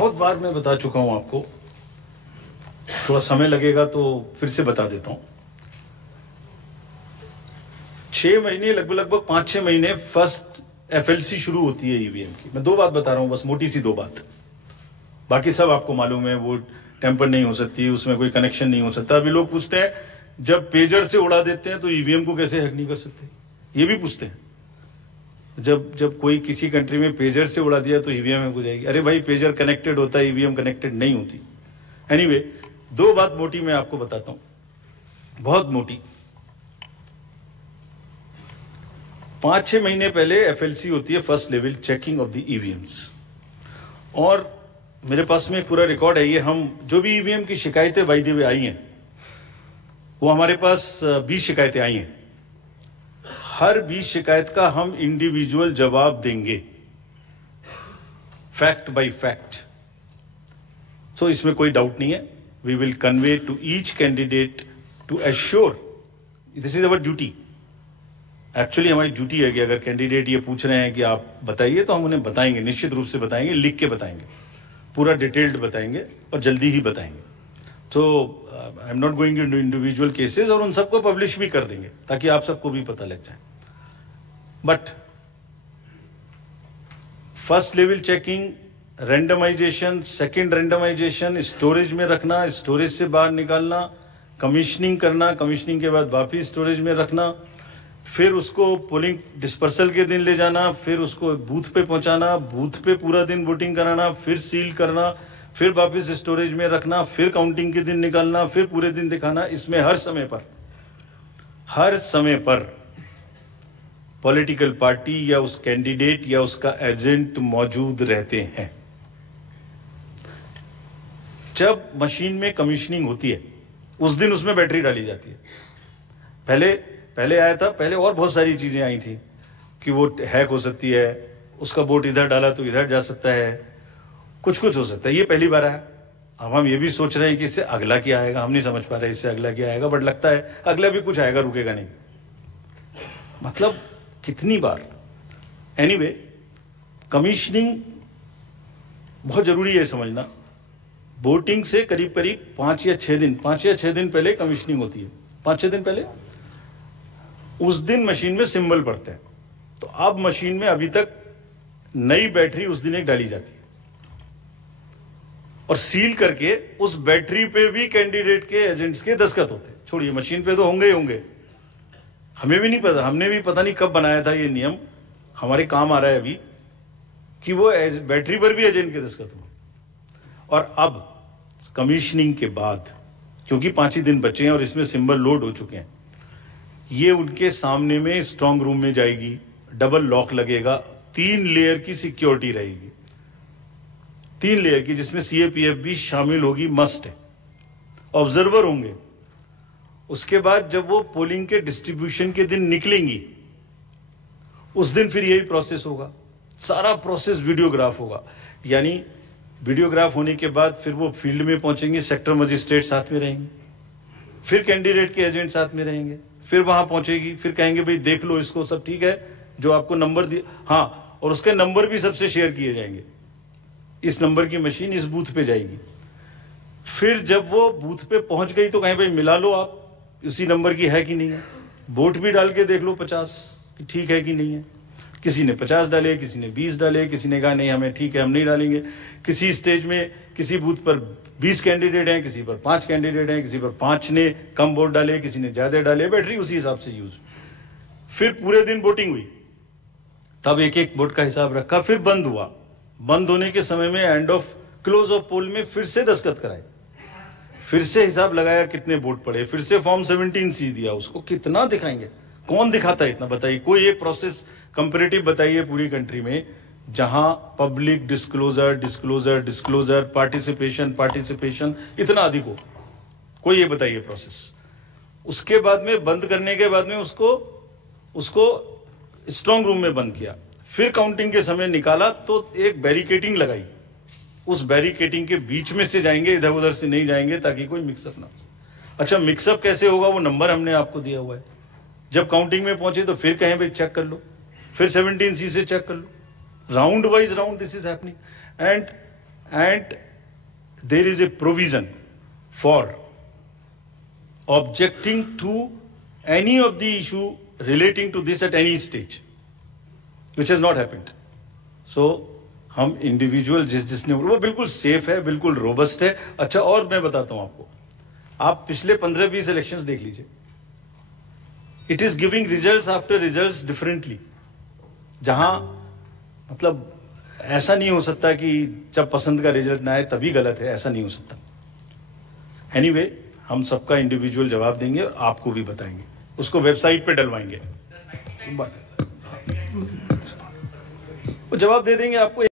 बहुत बार मैं बता चुका हूं आपको, थोड़ा समय लगेगा तो फिर से बता देता हूं। 6 महीने लगभग 5-6 महीने फर्स्ट एफएलसी शुरू होती है ईवीएम की। मैं 2 बात बता रहा हूं, बस मोटी सी 2 बात, बाकी सब आपको मालूम है। वो टेम्पर नहीं हो सकती, उसमें कोई कनेक्शन नहीं हो सकता। अभी लोग पूछते हैं जब पेजर से उड़ा देते हैं तो ईवीएम को कैसे हैक नहीं कर सकते, ये भी पूछते हैं। जब कोई किसी कंट्री में पेजर से उड़ा दिया तो ईवीएम हैक हो जाएगी। अरे भाई, पेजर कनेक्टेड होता है, ईवीएम कनेक्टेड नहीं होती। एनीवे, 2 बात मोटी मैं आपको बताता हूं, बहुत मोटी। 5-6 महीने पहले एफएलसी होती है, first level checking of the EVMs, और मेरे पास में एक पूरा रिकॉर्ड है। ये हम जो भी ईवीएम की शिकायतें बाय द वे आई हैं, वो हमारे पास 20 शिकायतें आई हैं। हर 20 शिकायत का हम इंडिविजुअल जवाब देंगे, फैक्ट बाय फैक्ट। सो इसमें कोई डाउट नहीं है। We will convey to each candidate to assure, this is our duty. Actually हमारी ड्यूटी है कि अगर कैंडिडेट ये पूछ रहे हैं कि आप बताइए, तो हम उन्हें बताएंगे, निश्चित रूप से बताएंगे, लिख के बताएंगे, पूरा डिटेल्ड बताएंगे और जल्दी ही बताएंगे। तो I am not going into individual cases, और उन सबको पब्लिश भी कर देंगे ताकि आप सबको भी पता लग जाए। But first level checking, randomization, second randomization, storage में रखना, स्टोरेज से बाहर निकालना, कमीशनिंग करना, कमीशनिंग के बाद वापिस स्टोरेज में रखना, फिर उसको पोलिंग डिस्पर्सल के दिन ले जाना, फिर उसको बूथ पे पहुंचाना, बूथ पे पूरा दिन वोटिंग कराना, फिर सील करना, फिर वापस स्टोरेज में रखना, फिर काउंटिंग के दिन निकालना, फिर पूरे दिन दिखाना। इसमें हर समय पर पॉलिटिकल पार्टी या उस कैंडिडेट या उसका एजेंट मौजूद रहते हैं। जब मशीन में कमीशनिंग होती है उस दिन उसमें बैटरी डाली जाती है। पहले आया था, पहले और बहुत सारी चीजें आई थी कि वो हैक हो सकती है, उसका वोट इधर डाला तो इधर जा सकता है, कुछ हो सकता है। ये पहली बार आया। अब हम ये भी सोच रहे हैं कि इससे अगला क्या आएगा, हम नहीं समझ पा रहे इससे अगला क्या आएगा, बट लगता है अगला भी कुछ आएगा, रुकेगा नहीं। मतलब कितनी बार। एनीवे, कमीशनिंग बहुत जरूरी है समझना। वोटिंग से करीब 5 या 6 दिन पहले कमीशनिंग होती है। 5-6 दिन पहले उस दिन मशीन में सिंबल पड़ते हैं। तो अब मशीन में अभी तक नई बैटरी उस दिन एक डाली जाती है, और सील करके उस बैटरी पे भी कैंडिडेट के एजेंट्स के दस्तखत होते हैं। छोड़िए, मशीन पे तो होंगे ही होंगे, हमें भी नहीं पता, हमने भी पता नहीं कब बनाया था ये नियम, हमारे काम आ रहा है अभी कि वो बैटरी पर भी एजेंट के दस्तखत होंगे। और अब कमीशनिंग के बाद, क्योंकि 5 ही दिन बचे हैं और इसमें सिंबल लोड हो चुके हैं, ये उनके सामने में स्ट्रांग रूम में जाएगी, डबल लॉक लगेगा, 3 लेयर की सिक्योरिटी रहेगी, 3 लेयर की, जिसमें सीएपीएफ भी शामिल होगी, मस्ट है। ऑब्जर्वर होंगे। उसके बाद जब वो पोलिंग के डिस्ट्रीब्यूशन के दिन निकलेंगी, उस दिन फिर यही प्रोसेस होगा। सारा प्रोसेस वीडियोग्राफ होगा। यानी वीडियोग्राफ होने के बाद फिर वो फील्ड में पहुंचेंगे, सेक्टर मजिस्ट्रेट साथ में रहेंगे, फिर कैंडिडेट के एजेंट साथ में रहेंगे, फिर वहां पहुंचेगी, फिर कहेंगे भाई देख लो इसको, सब ठीक है, जो आपको नंबर दिया, हाँ, और उसके नंबर भी सबसे शेयर किए जाएंगे। इस नंबर की मशीन इस बूथ पे जाएगी। फिर जब वो बूथ पे पहुंच गई तो कहें भाई मिला लो आप, उसी नंबर की है कि नहीं है, वोट भी डाल के देख लो 50 कि ठीक है कि नहीं है। किसी ने 50 डाले, किसी ने 20 डाले, किसी ने कहा नहीं हमें ठीक है, हम नहीं डालेंगे। किसी स्टेज में किसी बूथ पर 20 कैंडिडेट हैं, किसी पर 5 कैंडिडेट हैं, किसी पर 5 ने कम वोट डाले, किसी ने ज्यादा डाले, बैटरी उसी हिसाब से यूज। फिर पूरे दिन वोटिंग हुई, तब एक वोट का हिसाब रखा, फिर बंद हुआ। बंद होने के समय में एंड ऑफ क्लोज ऑफ पोल में फिर से दस्तखत कराए, फिर से हिसाब लगाया कितने वोट पड़े, फिर से फॉर्म 17C दिया। उसको कितना दिखाएंगे, कौन दिखाता है इतना, बताइए। कोई एक प्रोसेस कंपैरेटिव बताइए पूरी कंट्री में जहां पब्लिक डिस्क्लोजर, पार्टिसिपेशन इतना अधिक हो, कोई ये बताइए प्रोसेस। उसके बाद में बंद करने के बाद में उसको स्ट्रांग रूम में बंद किया, फिर काउंटिंग के समय निकाला तो एक बैरिकेटिंग लगाई, उस बैरिकेटिंग के बीच में से जाएंगे, इधर उधर से नहीं जाएंगे ताकि कोई मिक्सअप ना हो। अच्छा, मिक्सअप कैसे होगा, वो नंबर हमने आपको दिया हुआ है। जब काउंटिंग में पहुंचे तो फिर कहें भाई चेक कर लो, फिर 17C से चेक कर लो, round wise round this is happening. and there is a provision for objecting to any of the issue relating to this at any stage, which has not happened. So हम individual जिसने वो बिल्कुल safe है, बिल्कुल robust है. अच्छा, और मैं बताता हूं आपको, आप पिछले 15-20 इलेक्शंस देख लीजिए. It is giving results after results differently. जहां मतलब ऐसा नहीं हो सकता कि जब पसंद का रिजल्ट ना आए तभी गलत है, ऐसा नहीं हो सकता. एनीवे, हम सबका इंडिविजुअल जवाब देंगे और आपको भी बताएंगे, उसको वेबसाइट पे डलवाएंगे, वो जवाब दे देंगे आपको.